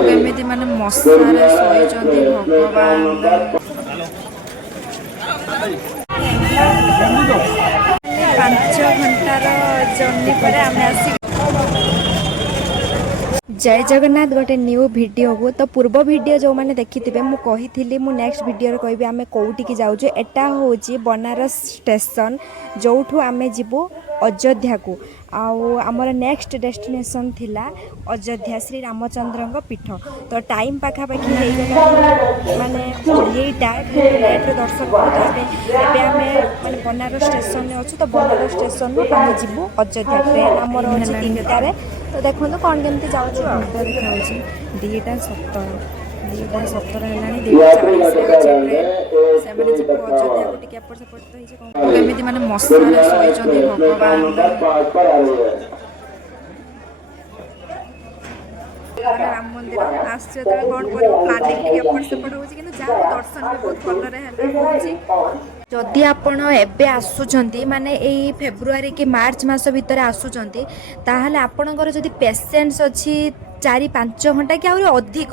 କେମିତି ମାନେ ମଶାରେ ଶୋଇଛନ୍ତି ଭଗବାନ। 5 ଘଣ୍ଟାର ଜର୍ଣ୍ଣି ପରେ ଆମେ ଆସିକି जय जगन्नाथ गोटे न्यू वीडियो को तो पूर्व वीडियो जो मैंने देखी मु कही मु नेक्स्ट वीडियो कहि आम कौटिकी जाऊँ एटा हूँ बनारस स्टेशन जो आम जीवु अयोध्या को आमर नेक्स्ट डेस्टिनेशन थिला अयोध्या श्री रामचंद्र पीठ तो टाइम पाखापाखि माने 2:30 लेट्रे दर्शन करूँ आम बनारस स्टेशन अच्छु तो बनारस स्टेशन आम जीवु अयोध्या ट्रेन आमर अच्छी 3टार तो देखो कौन केमती जाऊँ देखा 2:17 है 2:40 अयोध्या को टिके एपट सेपट तो केମିତି ମାନେ ମଶାରେ ଶୋଇଛନ୍ତି ଭଗବାନ। राम मंदिर आसछ तो कौन कर प्लानिंग टिके एपट सेपट होची किंतु जा दर्शन भी बहुत भलरे हैला। जदि आपण एबे आसुचंती माने एई फेब्रुआरी कि मार्च मास भितर आसुचंती ताहले आपणकर जदि पेशेंस अछि 4-5 घंटा कि आउरी अधिक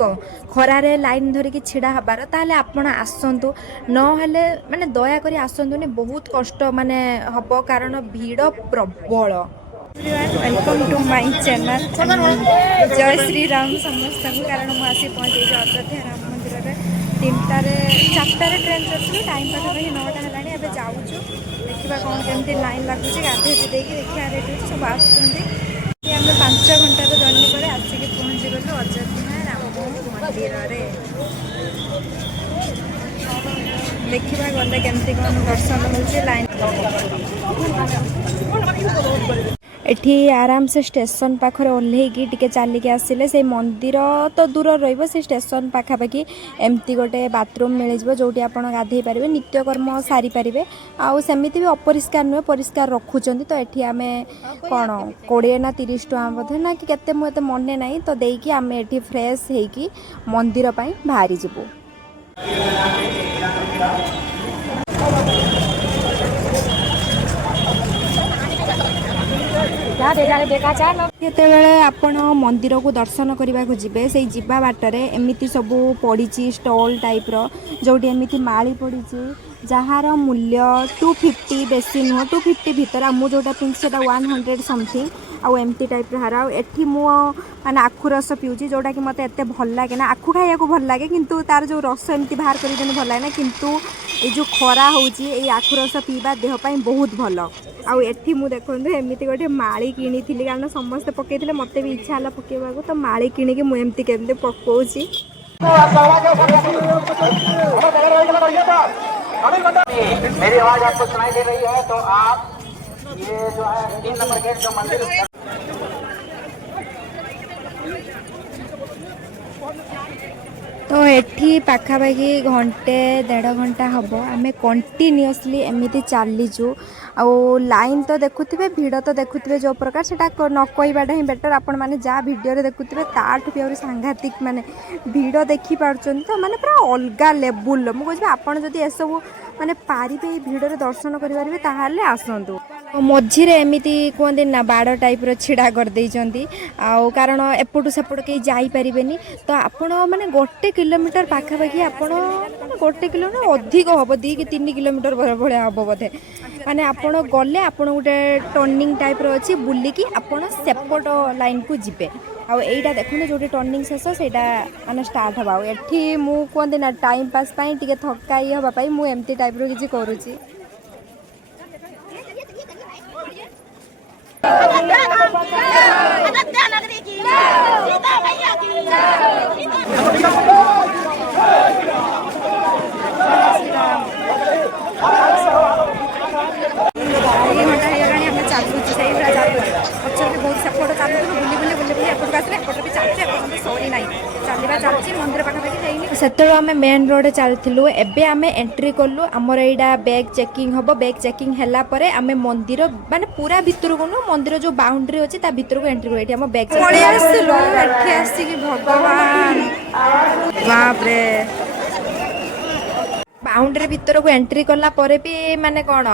खरारे लाइन धरिकी छिड़ा हबार ताहले आपण आसंतु न हेले माने दया करी आसंतुनी बहुत कष्ट माने हबो कारण भीड़ प्रबल। वेलकम टू माय चैनल जय श्री राम समस्त कारण मुझे आसी पहुँचे अयोध्या राम मंदिर में 4टार ट्रेन चलती टाइम पाखापाखि 9टा है जाऊँ देखा कौन केमती लाइन लगुच गाधे देखिए देखा रेट हो सब आम 5 घंटार जर्नी पर आसिक पहुँची गलु अयोध्या राम मंदिर देखा गले केमती कौन दर्शन मिलूँ लाइन एठी आराम से स्टेशन पाखरे ओल्हेकी टिके चलिके आसिले से मंदिर तो दूर रहिबो से स्टेशन पाखापाखि एमती गोटे बाथरूम मिल जोटी आपन गाधई पारे नित्यकर्म सारी पारे आउ सेमिति भी अपरिष्कार नुहे परिष्कार रखुचंदी तो एठी आमे कोन 20 ना 30 टका बोधे ना कि केते मते मने नाही तो देकी आमे एठी फ्रेश हेकी मंदिर पई बाहरी जिवो। जेतेबेले आपण मंदिर को दर्शन करने को जिबे से जिबा बाटरे एमिति सबू पड़ी स्टॉल टाइप रो जोटी एमिति माली पड़ी जार मूल्य 250 बेसी नुह 250 भितर मु जोटा पिंधि 100 समथिंग आउ एमती टाइप हार एठी मु माने आखु रस पिउची जोटा कि मते एते भल लागे ना आखु खाइया को भल लागे किंतु तार जो रस एमती बाहर कर देने भल लागे ना किंतु ये जो खरा होची ए आखु रस पीवा देह पई बहुत भल आउ एठी मु देखंतु एमिति गोटे माली किनी थिली कारण समस्त पकेइथिले मते भी इच्छा हला पकेइबा को तो माली किनी के मु एमती केमते पकोची। मेरी आवाज आपको सुनाई दे रही है तो आप ये जो है 3 नंबर गेट जो मंदिर तो एठी पाखापाखि घंटे 1.5 घंटा हम आम कंटिन्यूअसली एमती चलीजु आउ लाइन तो देखुवे भिड़ तो देखुवे जो प्रकार से न कहवाटा ही बेटर आपण मैंने जहाँ वीडियो देखुवे ताठू भी सांघातिक माने भिड़ देखी पार्छन तो माने पूरा अलग लेवुल मुझे आपड़ जदि एसबू माने पारे भिड़े दर्शन करेंगे ताहले आसतु मझीरे एमती कहते ना बाड़ टाइप छिड़ा कर देइचंती आउ कारण एपटू सेपट कहीं जापारे तो आपण माने 1 किलोमीटर पाखापाखि आपण 1 किलोमीटर अधिक हम 2 कि 3 किलोमीटर भाया हम बोधे माने आपण गले आपण गोटे टर्निंग टाइप अच्छी बुलिकी आपण सेपट लाइन को जिबे आउ एटा देखो जो टर्निंग शेष से माने स्टार्ट हवा एठी मु कहते ना टाइम पास पाई टिके थकाई हवाई मु एमती टाइप रो किछि करूची। बहुत सेपट चलू बुली बुली बुली बुली एपट आसले एपट भी चलते सरी ना चलवा चलती मंदिर पाखापाखि से आम मेन रोड चलू एबे आम एंट्री कलु आमर एटा बैग चेकिंग हम बैग चेकिंग हैला परे आम मंदिर माने पूरा भितर को नु मंदिर जो बाउंड्री अच्छी ता भितर को एंट्री कर आम बैग आसिक भगवान बाप रे बाउंड्री भितर को एंट्री कला परे भी माने कौन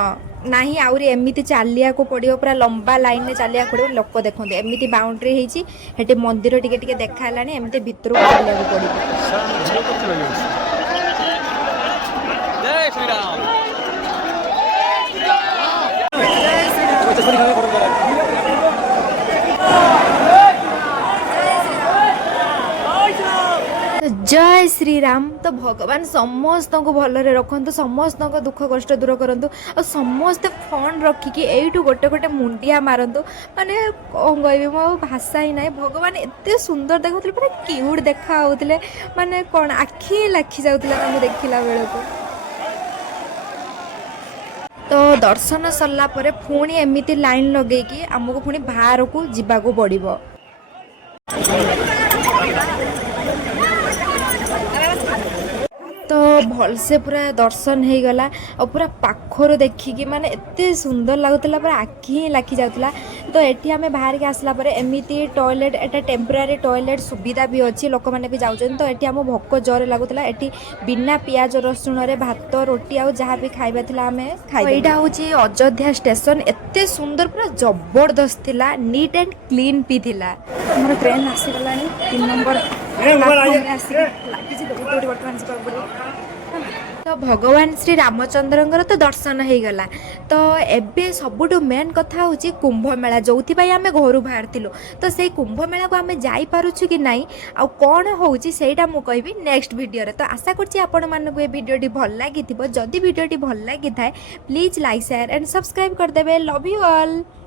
ନାହିଁ ଆହୁରି ଏମିତି ଚାଲିବାକୁ ପଡ଼ିବ ପୁରା ଲମ୍ବା ଲାଇନରେ ଚାଲିବାକୁ ପଡ଼ିବ। ଲୋକ ଦେଖନ୍ତୁ ଏମିତି ବାଉଣ୍ଡ୍ରି ହେଇଛି ସେଠି ମନ୍ଦିର ଟିକେ ଟିକେ ଦେଖା ହେଲାଣି ଏମିତି ଭିତରକୁ ଚାଲିବାକୁ ପଡ଼ିବ। जय श्री राम। तो जय श्री राम। तो भगवान समस्त को भलरे रखु समस्त दुख कष्ट दूर करूँ और समस्ते फंड रखिकी यू गोटे गोटे मुंडिया मारतु माने कौन कह मो भाषा ही ना भगवान एत सुंदर देखुले पूरा क्यूट देखा होते माने कौन आखि लाखी जाऊला देखला बेलू। तो दर्शन सरला परे पुणी एमती लाइन लगेगी आमको पुणी बाहर को जीवाक पड़ो। तो भलसे पूरा दर्शन हो गला और पूरा पाखर देखिकी माने एते सुंदर लगुला पूरा आखि ही लाखी जाऊला। तो एठी आमे बाहर के आसला परे एमिति टॉयलेट एटा टेम्पररी टॉयलेट सुविधा भी अच्छी लोक मैंने भी जाऊँ। तो एठी आम भोक जोरे लगुला एठी बिना पियाज रसुण रे भात रोटी आ जहाँ भी खाइबा थिला आमे खाइ। एटा होची अयोध्या स्टेशन एते सुंदर पूरा जबरदस्त थिला नीट एंड क्लीन भी थिला। हमर ट्रेन आसी गलानी 3 नंबर तो भगवान श्री रामचंद्र तो दर्शन हो गला। तो एबे सबुठु मेन कथा होची कुंभ मेला जो आम घर बाहर थिलु। तो से कुंभ मेला को आम जाई पारुछु कि नहीं आ कौन होची सेटा मु कहबी नेक्स्ट वीडियो रे। तो आशा करछि आपण मानकु ए वीडियोटी भल लागिथिबो। जदि वीडियोटी भल लागिथाय please like share and subscribe कर देबे। Love you all.